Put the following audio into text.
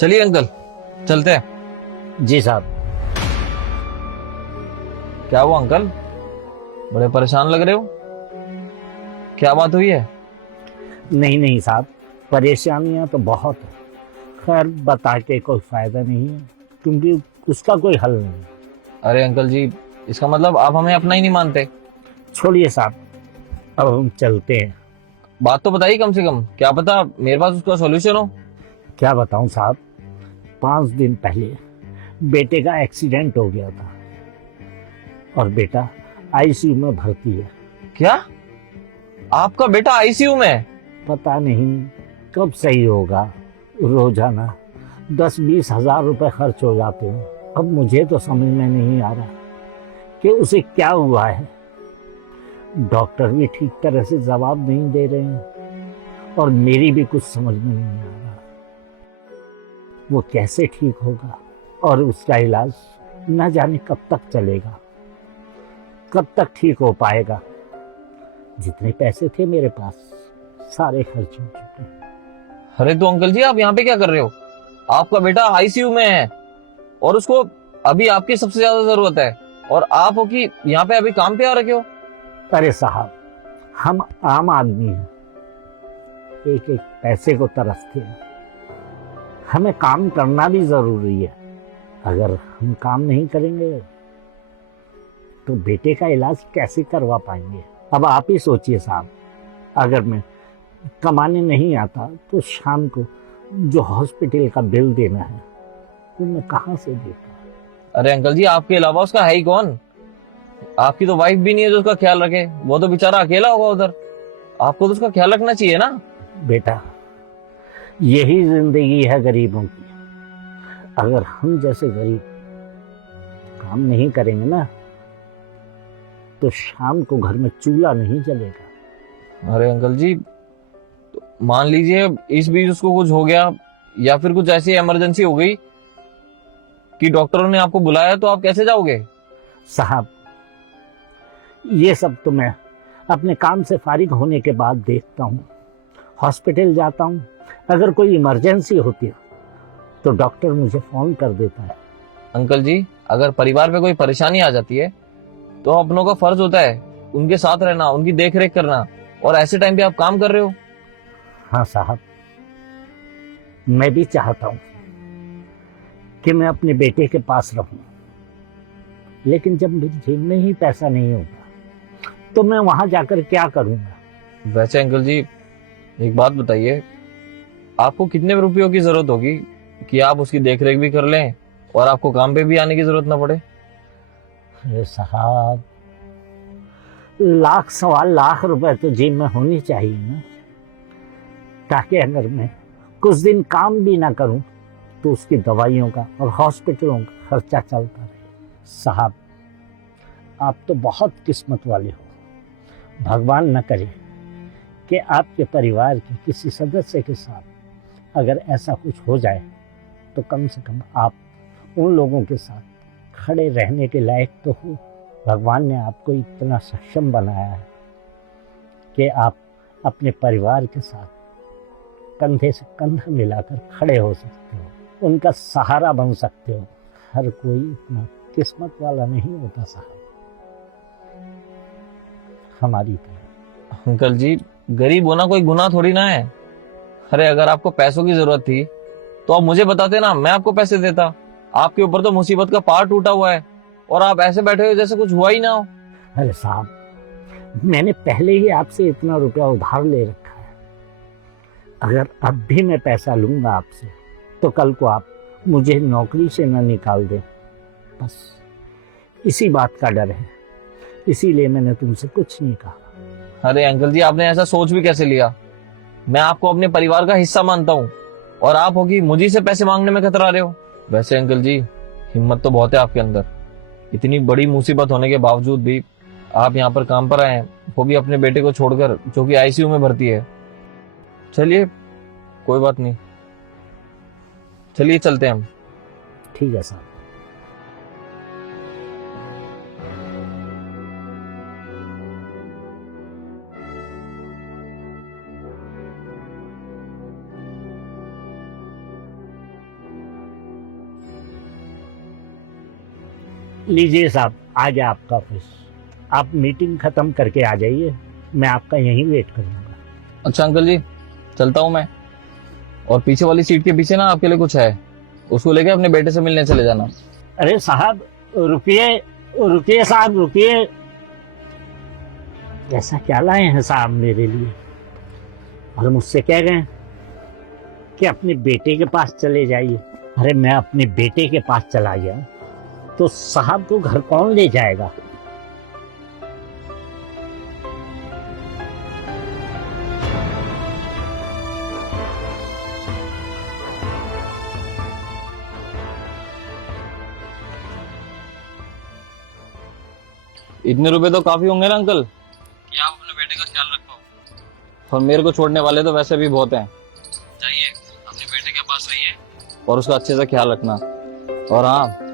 चलिए अंकल, चलते हैं। जी साहब। क्या हुआ अंकल, बड़े परेशान लग रहे हो? क्या बात हुई है? नहीं नहीं साहब, परेशानियां तो बहुत है। खैर बता के कोई फायदा नहीं है, क्योंकि उसका कोई हल नहीं है। अरे अंकल जी, इसका मतलब आप हमें अपना ही नहीं मानते। छोड़िए साहब, अब हम चलते हैं। बात तो बताइए कम से कम, क्या पता मेरे पास उसका सॉल्यूशन हो। क्या बताऊं साहब, 5 दिन पहले बेटे का एक्सीडेंट हो गया था और बेटा आईसीयू में भर्ती है। क्या, आपका बेटा आईसीयू में है? पता नहीं कब सही होगा। रोजाना 10-20 हजार रुपए खर्च हो जाते हैं। अब मुझे तो समझ में नहीं आ रहा कि उसे क्या हुआ है। डॉक्टर भी ठीक तरह से जवाब नहीं दे रहे हैं और मेरी भी कुछ समझ में नहीं आ रहा वो कैसे ठीक होगा, और उसका इलाज न जाने कब तक चलेगा, कब तक ठीक हो पाएगा। जितने पैसे थे मेरे पास सारे खर्च हो चुके हैं। अरे तो अंकल जी, आप यहाँ पे क्या कर रहे हो? आपका बेटा आईसीयू में है और उसको अभी आपकी सबसे ज्यादा जरूरत है, और आप हो कि यहाँ पे अभी काम पे आ रखे हो। अरे साहब, हम आम आदमी हैं, एक एक पैसे को तरसते हैं। हमें काम करना भी जरूरी है। अगर हम काम नहीं करेंगे तो बेटे का इलाज कैसे करवा पाएंगे। अब आप ही सोचिए साहब, अगर मैं कमाने नहीं आता तो शाम को जो हॉस्पिटल का बिल देना है वो मैं कहाँ से देता। अरे अंकल जी, आपके अलावा उसका है ही कौन? आपकी तो वाइफ भी नहीं है जो उसका ख्याल रखे, वो तो बेचारा अकेला होगा उधर। आपको तो उसका ख्याल रखना चाहिए ना। बेटा, यही जिंदगी है गरीबों की। अगर हम जैसे गरीब काम नहीं करेंगे ना तो शाम को घर में चूल्हा नहीं जलेगा। अरे अंकल जी, तो मान लीजिए इस बीच उसको कुछ हो गया, या फिर कुछ ऐसी इमरजेंसी हो गई कि डॉक्टरों ने आपको बुलाया, तो आप कैसे जाओगे? साहब, ये सब तो मैं अपने काम से फारिग होने के बाद देखता हूँ। हॉस्पिटल जाता हूँ, अगर कोई इमरजेंसी होती है तो डॉक्टर मुझे फोन कर देता है। अंकल जी, अगर परिवार पे कोई परेशानी आ जाती है तो अपनों का फर्ज होता है उनके साथ रहना, उनकी देख रेख करना, और ऐसे टाइम पे आप काम कर रहे हो। हाँ साहब, मैं भी चाहता हूँ कि मैं अपने बेटे के पास रहूं, लेकिन जब मेरी जेब में ही पैसा नहीं होगा तो मैं वहां जाकर क्या करूंगा। वैसे अंकल जी, एक बात बताइए, आपको कितने रुपयों की जरूरत होगी कि आप उसकी देख रेख भी कर लें और आपको काम पे भी आने की जरूरत ना पड़े? अरे साहब, 1-1.25 लाख रुपए तो जेब में होनी चाहिए ना, ताकि अगर मैं कुछ दिन काम भी ना करूं तो उसकी दवाइयों का और हॉस्पिटलों का खर्चा चलता रहे। साहब, आप तो बहुत किस्मत वाले हो। भगवान न करे कि आपके परिवार के किसी सदस्य के साथ अगर ऐसा कुछ हो जाए तो कम से कम आप उन लोगों के साथ खड़े रहने के लायक तो हो। भगवान ने आपको इतना सक्षम बनाया है कि आप अपने परिवार के साथ कंधे से कंधा मिलाकर खड़े हो सकते हो, उनका सहारा बन सकते हो। हर कोई इतना किस्मत वाला नहीं होता साहब, हमारी तरह। अंकल जी, गरीब होना कोई गुनाह थोड़ी ना है। अरे अगर आपको पैसों की जरूरत थी तो आप मुझे बताते ना, मैं आपको पैसे देता। आपके ऊपर तो मुसीबत का पहाड़ टूटा हुआ है और आप ऐसे बैठे हो जैसे कुछ हुआ ही ना हो। अरे साहब, मैंने पहले ही आपसे इतना रुपया उधार ले रखा है। अगर अब भी मैं पैसा लूंगा आपसे तो कल को आप मुझे नौकरी से न निकाल दें, बस इसी बात का डर है। इसीलिए मैंने तुमसे कुछ नहीं कहा। अरे अंकल जी, आपने ऐसा सोच भी कैसे लिया? मैं आपको अपने परिवार का हिस्सा मानता हूँ और आप होगी मुझी से पैसे मांगने में कतरा रहे हो। वैसे अंकल जी, हिम्मत तो बहुत है आपके अंदर। इतनी बड़ी मुसीबत होने के बावजूद भी आप यहाँ पर काम पर आए हैं, वो भी अपने बेटे को छोड़कर, जो कि आईसीयू में भर्ती है। चलिए, कोई बात नहीं, चलिए चलते हैं हम। ठीक है साहब। लीजिए साहब, आ गया आपका ऑफिस। आप मीटिंग खत्म करके आ जाइए, मैं आपका यहीं वेट करूंगा। अच्छा अंकल जी, चलता हूँ मैं। और पीछे वाली सीट के पीछे ना आपके लिए कुछ है, उसको लेके अपने बेटे से मिलने चले जाना। अरे साहब रुकिए, रुकिए साहब रुकिए। ऐसा क्या लाए हैं साहब मेरे लिए? और मुझसे कह रहे हैं कि अपने बेटे के पास चले जाइए। अरे मैं अपने बेटे के पास चला गया तो साहब को घर कौन ले जाएगा? इतने रुपए तो काफी होंगे ना अंकल कि आप अपने बेटे का ख्याल रख पाओ। और मेरे को छोड़ने वाले तो वैसे भी बहुत हैं। जाइए, अपने बेटे के पास रहिए और उसका अच्छे से ख्याल रखना। और हाँ,